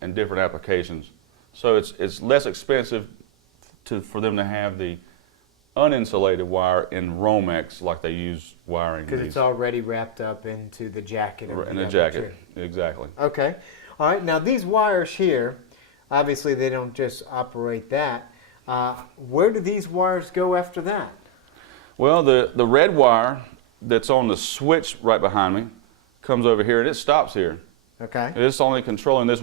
and different applications. So it's less expensive for them to have the uninsulated wire in Romex like they use wiring. Because it's already wrapped up into the jacket of in the jacket, exactly. Okay. All right. Now these wires here, obviously they don't just operate that. Where do these wires go after that? Well, the red wire that's on the switch right behind me comes over here and it stops here. Okay. It's only controlling this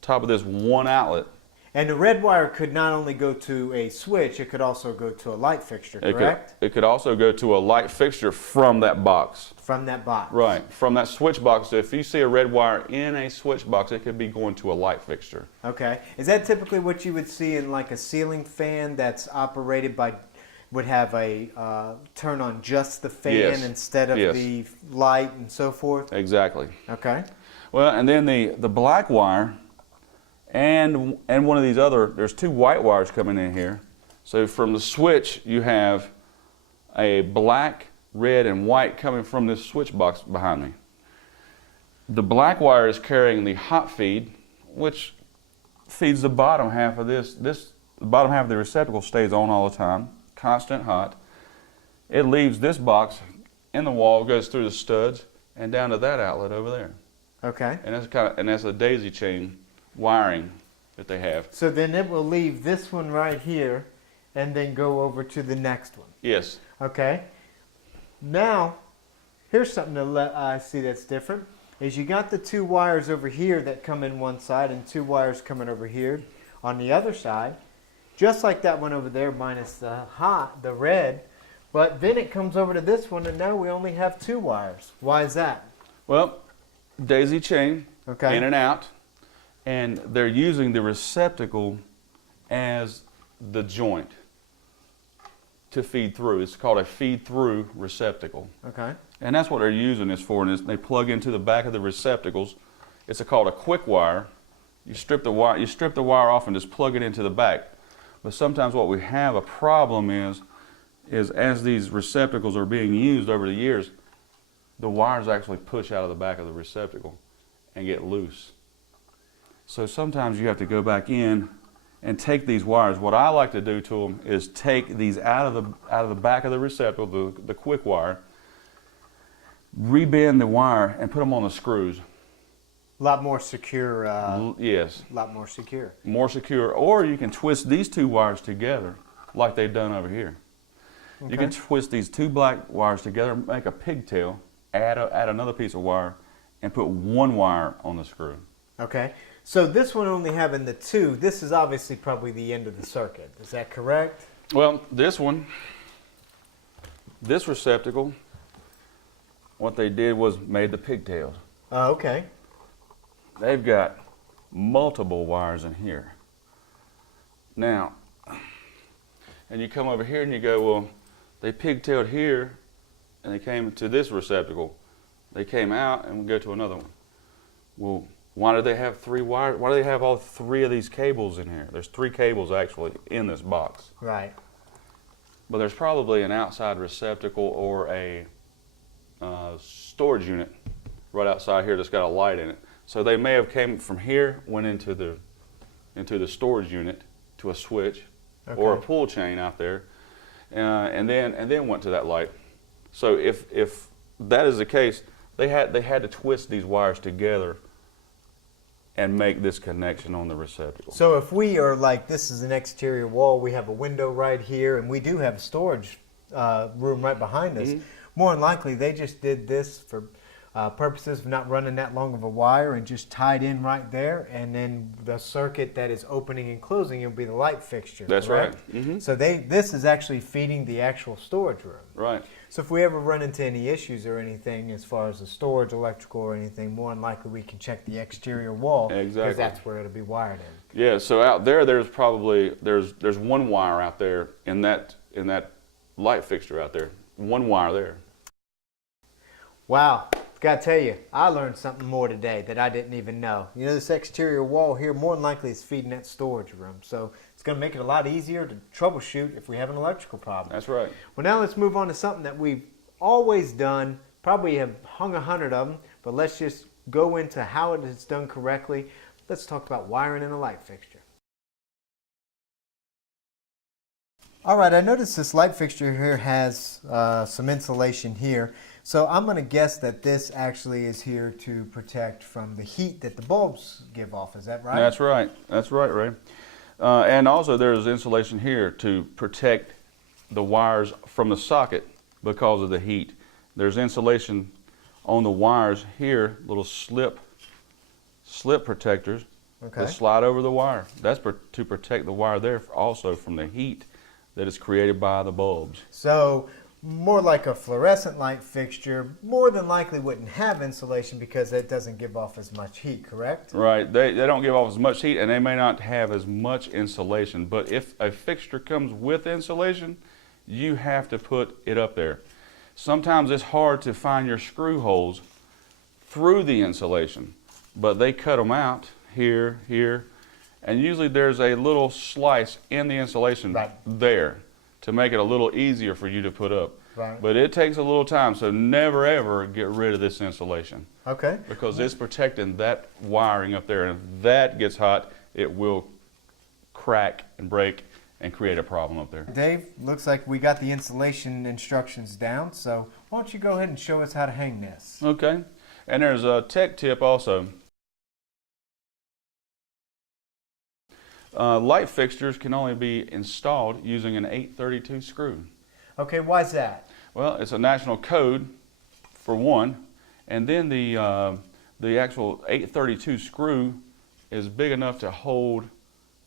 top of this one outlet. And the red wire could not only go to a switch, it could also go to a light fixture, correct? It could also go to a light fixture from that box. From that box. Right, from that switch box. So if you see a red wire in a switch box, it could be going to a light fixture. Okay. Is that typically what you would see in like a ceiling fan that's operated by, would have a turn on just the fan instead of the light and so forth? Exactly. Okay. Well, and then the black wire and one of these there's two white wires coming in here. So from the switch, you have a black, red, and white coming from this switch box behind me. The black wire is carrying the hot feed, which feeds the bottom half of this. The bottom half of the receptacle stays on all the time, constant hot. It leaves this box in the wall, goes through the studs, and down to that outlet over there. Okay. And that's a daisy chain wiring that they have. So then it will leave this one right here and then go over to the next one. Yes. Okay. Now, here's something I see that's different. Is you got the two wires over here that come in one side and two wires coming over here on the other side. Just like that one over there minus the red. But then it comes over to this one and now we only have two wires. Why is that? Well, daisy chain, okay, in and out. And they're using the receptacle as the joint to feed through. It's called a feed-through receptacle. Okay. And that's what they're using this for. And they plug into the back of the receptacles. It's called a quick wire. You strip the wire off and just plug it into the back. But sometimes what we have a problem is as these receptacles are being used over the years, the wires actually push out of the back of the receptacle and get loose. So sometimes you have to go back in and take these wires. What I like to do to them is take these out of the back of the receptacle, the quick wire, rebend the wire and put them on the screws. A lot more secure. Yes. A lot more secure. More secure. Or you can twist these two wires together like they've done over here. Okay. You can twist these two black wires together, make a pigtail, add another piece of wire, and put one wire on the screw. Okay. So this one only having the two, this is obviously probably the end of the circuit. Is that correct? Well, this receptacle, what they did was made the pigtails. Oh, okay. They've got multiple wires in here. Now, and you come over here and you go, well, they pigtailed here and they came to this receptacle. They came out and we go to another one. Well, why do they have three wires? Why do they have all three of these cables in here? There's three cables actually in this box. Right. But there's probably an outside receptacle or a storage unit right outside here that's got a light in it. So they may have came from here, went into the storage unit to a switch, okay, or a pull chain out there, and then went to that light. So if that is the case, they had to twist these wires together and make this connection on the receptacle. So if we are like, this is an exterior wall, we have a window right here, and we do have a storage room right behind us, more than likely they just did this for purposes of not running that long of a wire and just tied in right there, and then the circuit that is opening and closing will be the light fixture. That's correct? right. So this is actually feeding the actual storage room. Right. So if we ever run into any issues or anything as far as the storage, electrical, or anything, more than likely we can check the exterior wall. Exactly. Because that's where it'll be wired in. Yeah. So out there, there's probably there's one wire out there in that light fixture out there. One wire there. Wow. Gotta tell you, I learned something more today that I didn't even know. You know, this exterior wall here more than likely is feeding that storage room. So it's going to make it a lot easier to troubleshoot if we have an electrical problem. That's right. Well, now let's move on to something that we've always done, probably have hung 100 of them, but let's just go into how it is done correctly. let's talk about wiring in a light fixture. All right, I noticed this light fixture here has some insulation here. So I'm going to guess that this actually is here to protect from the heat that the bulbs give off. Is that right? That's right. That's right, Ray. And also there's insulation here to protect the wires from the socket because of the heat. There's insulation on the wires here, little slip protectors that slide over the wire. That's to protect the wire there also from the heat that is created by the bulbs. So more like a fluorescent light fixture, more than likely wouldn't have insulation because it doesn't give off as much heat, correct? Right, they don't give off as much heat and they may not have as much insulation, but if a fixture comes with insulation, you have to put it up there. Sometimes it's hard to find your screw holes through the insulation, but they cut them out here, here, and usually there's a little slice in the insulation there to make it a little easier for you to put up. Right. But it takes a little time, so never ever get rid of this insulation. Okay. Because it's protecting that wiring up there, and if that gets hot, it will crack and break and create a problem up there. Dave, looks like we got the installation instructions down, so why don't you go ahead and show us how to hang this? Okay, and there's a tech tip also. Light fixtures can only be installed using an 832 screw. Okay, why's that? Well, it's a national code for one, and then the actual 832 screw is big enough to hold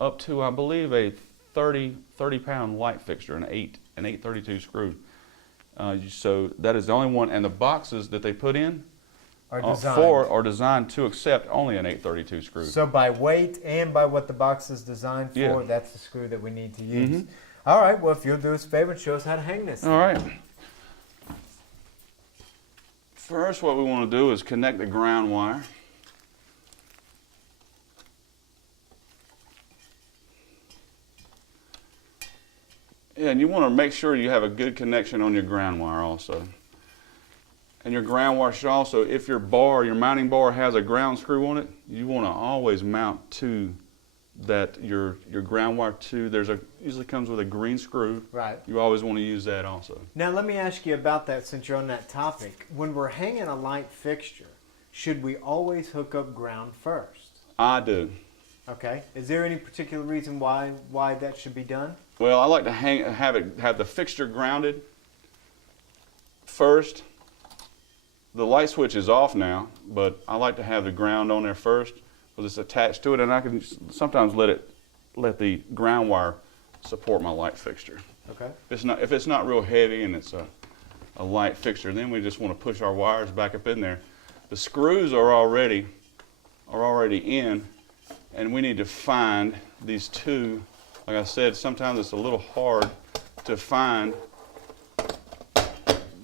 up to, I believe, a 30-pound light fixture, an 832 screw. So that is the only one, and the boxes that they put in are designed to accept only an 832 screw. So by weight and by what the box is designed for, yeah, that's the screw that we need to use. All right, well, if you'll do us a favor and show us how to hang this. All right. First, what we want to do is connect the ground wire. Yeah, and you want to make sure you have a good connection on your ground wire also. And your ground wire should also, if your mounting bar has a ground screw on it, you want to always mount to that, your ground wire to, usually comes with a green screw. Right. You always want to use that also. Now let me ask you about that since you're on that topic. When we're hanging a light fixture, should we always hook up ground first? I do. Okay. Is there any particular reason why that should be done? Well, I like to have the fixture grounded first. The light switch is off now, but I like to have the ground on there first because it's attached to it, and I can sometimes let the ground wire support my light fixture. Okay. If it's not real heavy and it's a light fixture, then we just want to push our wires back up in there. The screws are already in, and we need to find these two. Like I said, sometimes it's a little hard to find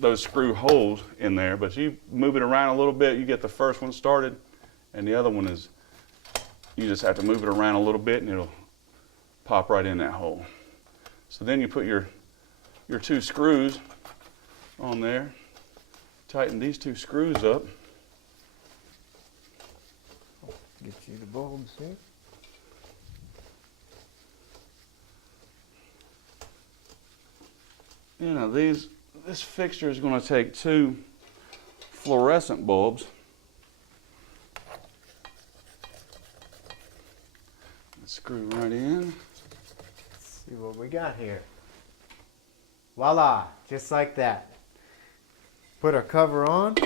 those screw holes in there, but you move it around a little bit, you get the first one started, and the other one is, you just have to move it around a little bit and it'll pop right in that hole. So then you put your two screws on there, tighten these two screws up. Get you the bulbs here. You know, this fixture is going to take two fluorescent bulbs. Let's screw right in. Let's see what we got here. Voila, just like that. Put our cover on.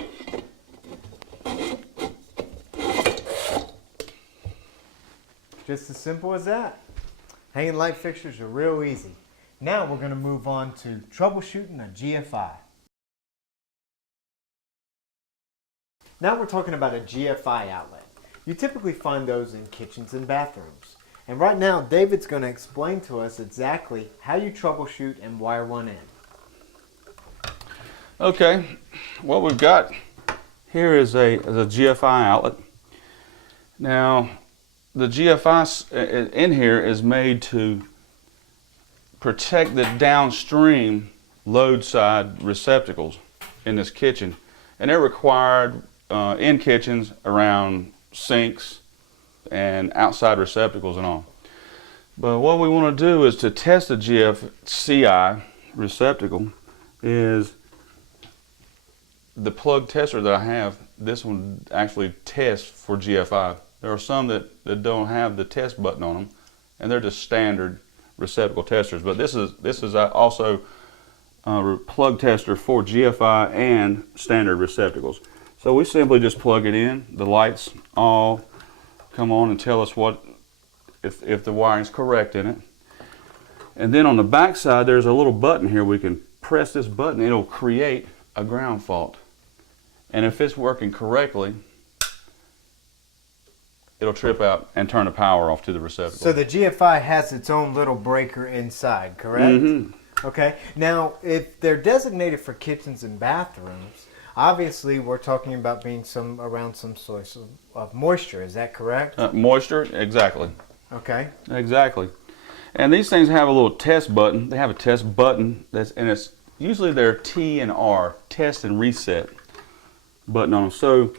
Just as simple as that. Hanging light fixtures are real easy. Now we're going to move on to troubleshooting a GFI. Now we're talking about a GFI outlet. You typically find those in kitchens and bathrooms. And right now, David's going to explain to us exactly how you troubleshoot and wire one in. Okay, what we've got here is a GFI outlet. Now, the GFI in here is made to protect the downstream load side receptacles in this kitchen, and they're required in kitchens around sinks, and outside receptacles and all. But what we want to do is to test the GFCI receptacle is the plug tester that I have. This one actually tests for GFI. There are some that don't have the test button on them, and they're just standard receptacle testers. But this is also a plug tester for GFI and standard receptacles. So we simply just plug it in. The lights all come on and tell us what if the wiring is correct in it. And then on the back side, there's a little button here. We can press this button. It'll create a ground fault. And if it's working correctly, it'll trip out and turn the power off to the receptacle. So the GFI has its own little breaker inside, correct? Mm-hmm. Okay. Now, if they're designated for kitchens and bathrooms, obviously we're talking about being around some source of moisture. Is that correct? Moisture, exactly. Okay. Exactly. And these things have a little test button. They have a test button and it's usually their T and R, test and reset button on them. So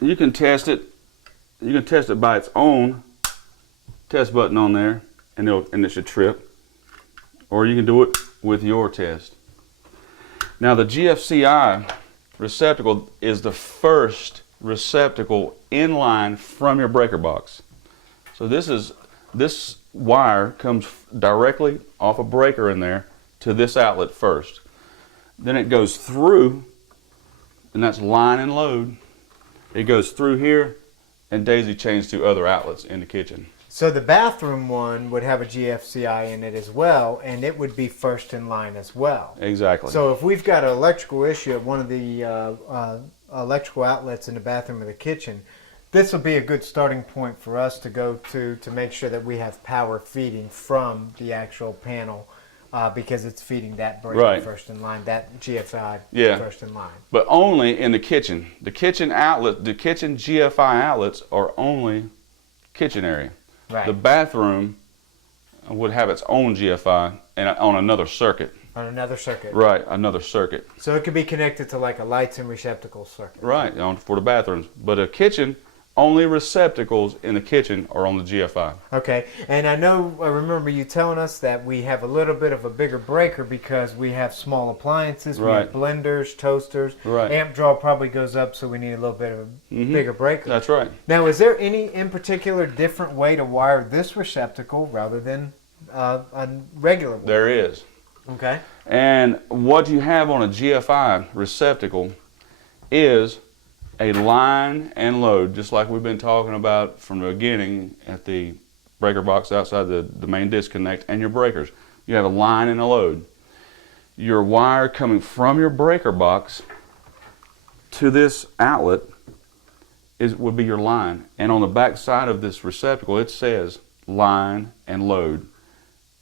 you can test it. You can test it by its own test button on there, and it should trip. Or you can do it with your test. Now the GFCI receptacle is the first receptacle in line from your breaker box. So this wire comes directly off a breaker in there to this outlet first. Then it goes through, and that's line and load. It goes through here and daisy chains to other outlets in the kitchen. So the bathroom one would have a GFCI in it as well, and it would be first in line as well. Exactly. So if we've got an electrical issue at one of the electrical outlets in the bathroom or the kitchen, this will be a good starting point for us to go to make sure that we have power feeding from the actual panel, because it's feeding that breaker first in line, that GFI first in line. But only in the kitchen. The kitchen outlet, the kitchen GFI outlets are only kitchen area. Right. The bathroom would have its own GFI and on another circuit. On another circuit. Right, another circuit. So it could be connected to like a lights and receptacles circuit. Right, for the bathrooms. But a kitchen, only receptacles in the kitchen are on the GFI. Okay, and I remember you telling us that we have a little bit of a bigger breaker because we have small appliances, we have blenders, toasters. Right. Amp draw probably goes up, so we need a little bit of a bigger breaker. That's right. Now, is there any in particular different way to wire this receptacle rather than a regular one? There is. Okay. And what you have on a GFI receptacle is a line and load, just like we've been talking about from the beginning at the breaker box outside the main disconnect and your breakers. You have a line and a load. Your wire coming from your breaker box to this outlet would be your line. And on the back side of this receptacle, it says line and load.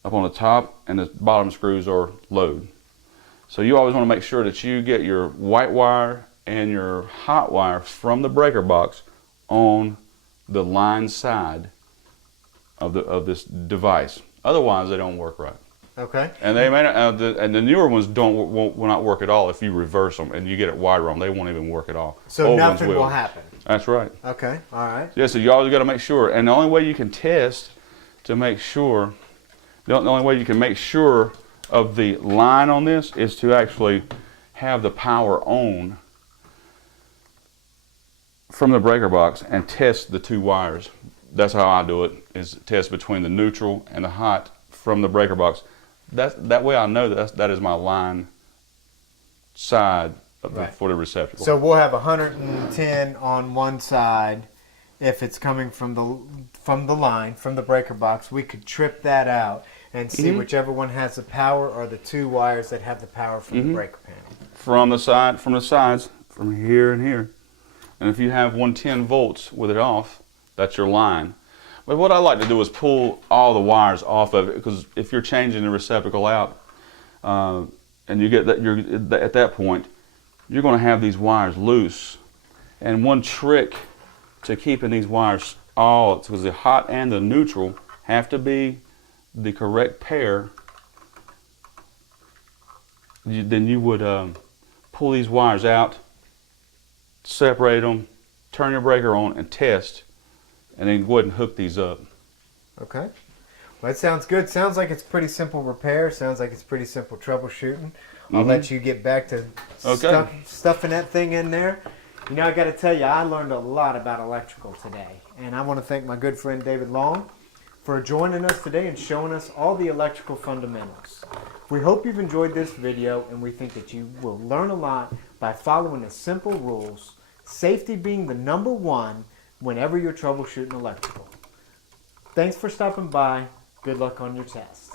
Up on the top and the bottom screws are load. So you always want to make sure that you get your white wire and your hot wire from the breaker box on the line side of this device. Otherwise, they don't work right. Okay. And they may not, and the newer ones will not work at all if you reverse them and you get it wired on. They won't even work at all. So Old nothing ones will happen. That's right. Okay. All right. Yeah. So you always got to make sure. And the only way you can test to make sure, the only way you can make sure of the line on this is to actually have the power on from the breaker box and test the two wires. That's how I do it, is test between the neutral and the hot from the breaker box. That way I know that is my line side of for the receptacle. So we'll have 110 on one side. If it's coming from the line, from the breaker box, we could trip that out and see whichever one has the power or the two wires that have the power from the breaker panel. From the sides, from here and here. And if you have 110 volts with it off, that's your line. But what I like to do is pull all the wires off of it, because if you're changing the receptacle out, and you get that, at that point, you're going to have these wires loose. And one trick to keeping these wires because the hot and the neutral have to be the correct pair, then you would pull these wires out, separate them, turn your breaker on, and test. and then go ahead and hook these up. Okay. Well, that sounds good. Sounds like it's pretty simple repair. Sounds like it's pretty simple troubleshooting. I'll let you get back to stuffing that thing in there. You know, I got to tell you, I learned a lot about electrical today. And I want to thank my good friend David Long for joining us today and showing us all the electrical fundamentals. We hope you've enjoyed this video, and we think that you will learn a lot by following the simple rules, safety being the number one whenever you're troubleshooting electrical. Thanks for stopping by. Good luck on your test.